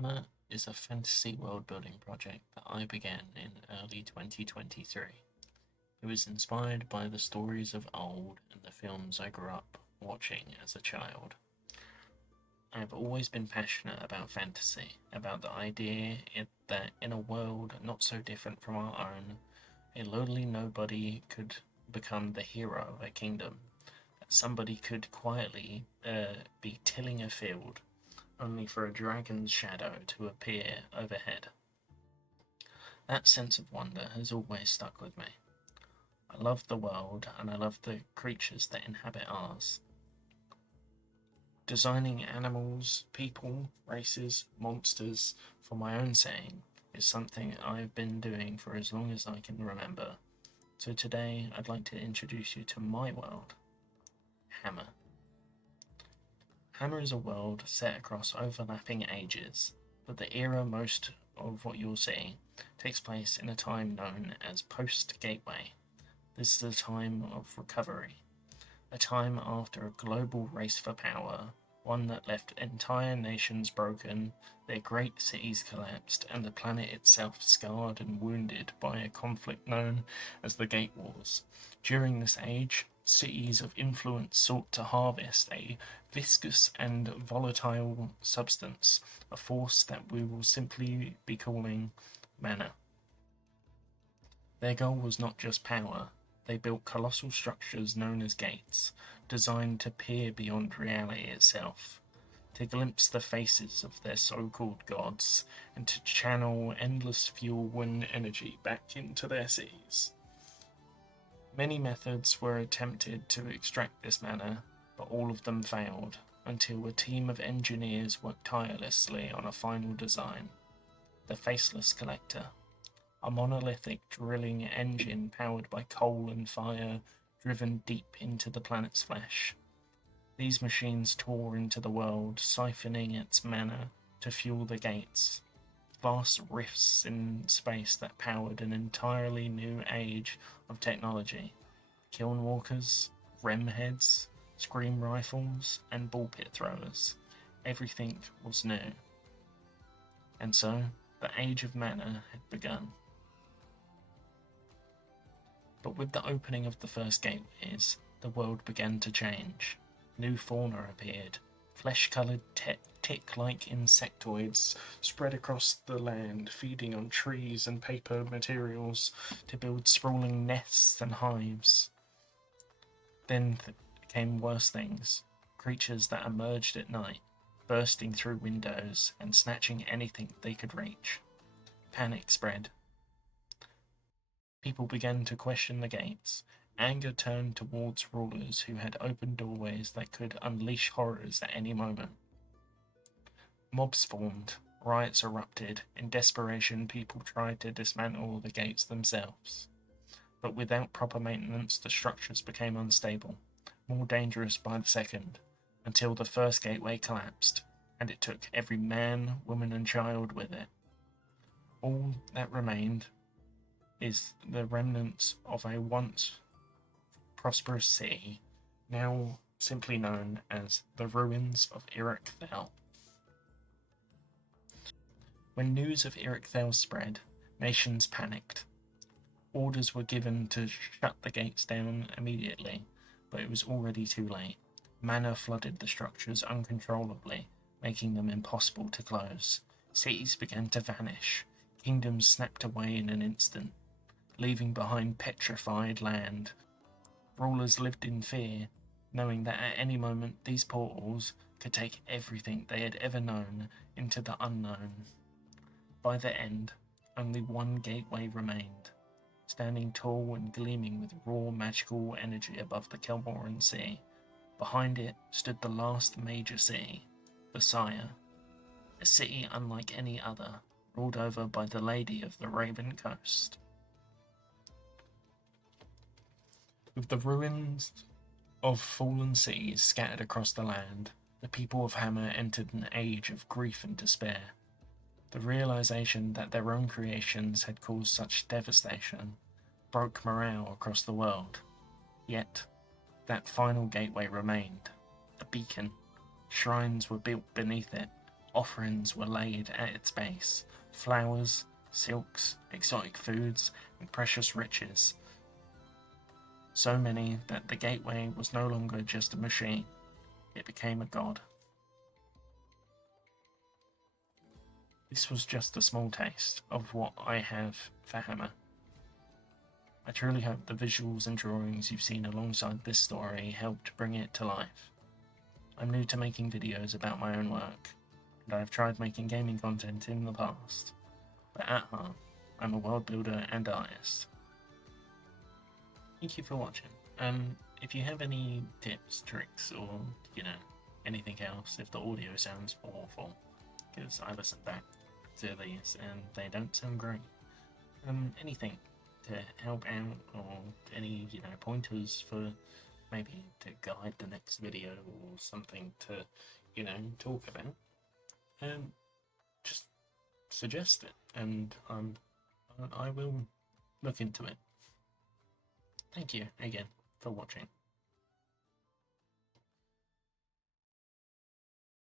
Hammer is a fantasy world-building project that I began in early 2023. It was inspired by the stories of old and the films I grew up watching as a child. I have always been passionate about fantasy, about the idea that in a world not so different from our own, a lonely nobody could become the hero of a kingdom, that somebody could quietly be tilling a field only for a dragon's shadow to appear overhead. That sense of wonder has always stuck with me. I love the world and I love the creatures that inhabit ours. Designing animals, people, races, monsters for my own saying is something I've been doing for as long as I can remember. So today I'd like to introduce you to my world, Hammer. Hammer is a world set across overlapping ages, but the era most of what you'll see takes place in a time known as post-Gateway. This is a time of recovery, a time after a global race for power, one that left entire nations broken, their great cities collapsed, and the planet itself scarred and wounded by a conflict known as the Gate Wars. During this age, cities of influence sought to harvest a viscous and volatile substance, a force that we will simply be calling mana. Their goal was not just power. They built colossal structures known as gates, designed to peer beyond reality itself, to glimpse the faces of their so-called gods, and to channel endless fuel and energy back into their cities. Many methods were attempted to extract this mana, but all of them failed, until a team of engineers worked tirelessly on a final design, the Faceless Collector. A monolithic drilling engine powered by coal and fire, driven deep into the planet's flesh. These machines tore into the world, siphoning its mana to fuel the gates, vast rifts in space that powered an entirely new age of technology. Kiln walkers, rem heads, scream rifles, and ball pit throwers. Everything was new. And so, the age of mana had begun. But with the opening of the first gateways, the world began to change. New fauna appeared, flesh-coloured tick-like insectoids spread across the land, feeding on trees and paper materials to build sprawling nests and hives. Then came worse things, creatures that emerged at night, bursting through windows and snatching anything they could reach. Panic spread. People began to question the gates. Anger turned towards rulers who had opened doorways that could unleash horrors at any moment. Mobs formed, riots erupted. In desperation, people tried to dismantle the gates themselves. But without proper maintenance, the structures became unstable, more dangerous by the second, until the first gateway collapsed, and it took every man, woman, and child with it. All that remained is the remnants of a once prosperous city, now simply known as the ruins of Iroquois. When news of Iroquois spread, nations panicked. Orders were given to shut the gates down immediately, but it was already too late. Mana flooded the structures uncontrollably, making them impossible to close. Cities began to vanish. Kingdoms snapped away in an instant, leaving behind petrified land. Rulers lived in fear, knowing that at any moment these portals could take everything they had ever known into the unknown. By the end, only one gateway remained, standing tall and gleaming with raw magical energy above the Kelmoran Sea. Behind it stood the last major city, Basaya, a city unlike any other, ruled over by the Lady of the Raven Coast. With the ruins of fallen cities scattered across the land, the people of Hammer entered an age of grief and despair. The realization that their own creations had caused such devastation broke morale across the world. Yet, that final gateway remained, a beacon. Shrines were built beneath it, Offerings were laid at its base: flowers, silks, exotic foods, and precious riches. So many that the gateway was no longer just a machine, it became a god. This was just a small taste of what I have for Hammer. I truly hope the visuals and drawings you've seen alongside this story helped bring it to life. I'm new to making videos about my own work, and I've tried making gaming content in the past, but at heart, I'm a world builder and artist. Thank you for watching. If you have any tips, tricks, or, anything else, if the audio sounds awful, because I listened back to these and they don't sound great, anything to help out, or any, pointers for maybe to guide the next video or something to, talk about, just suggest it, and I will look into it. Thank you again for watching.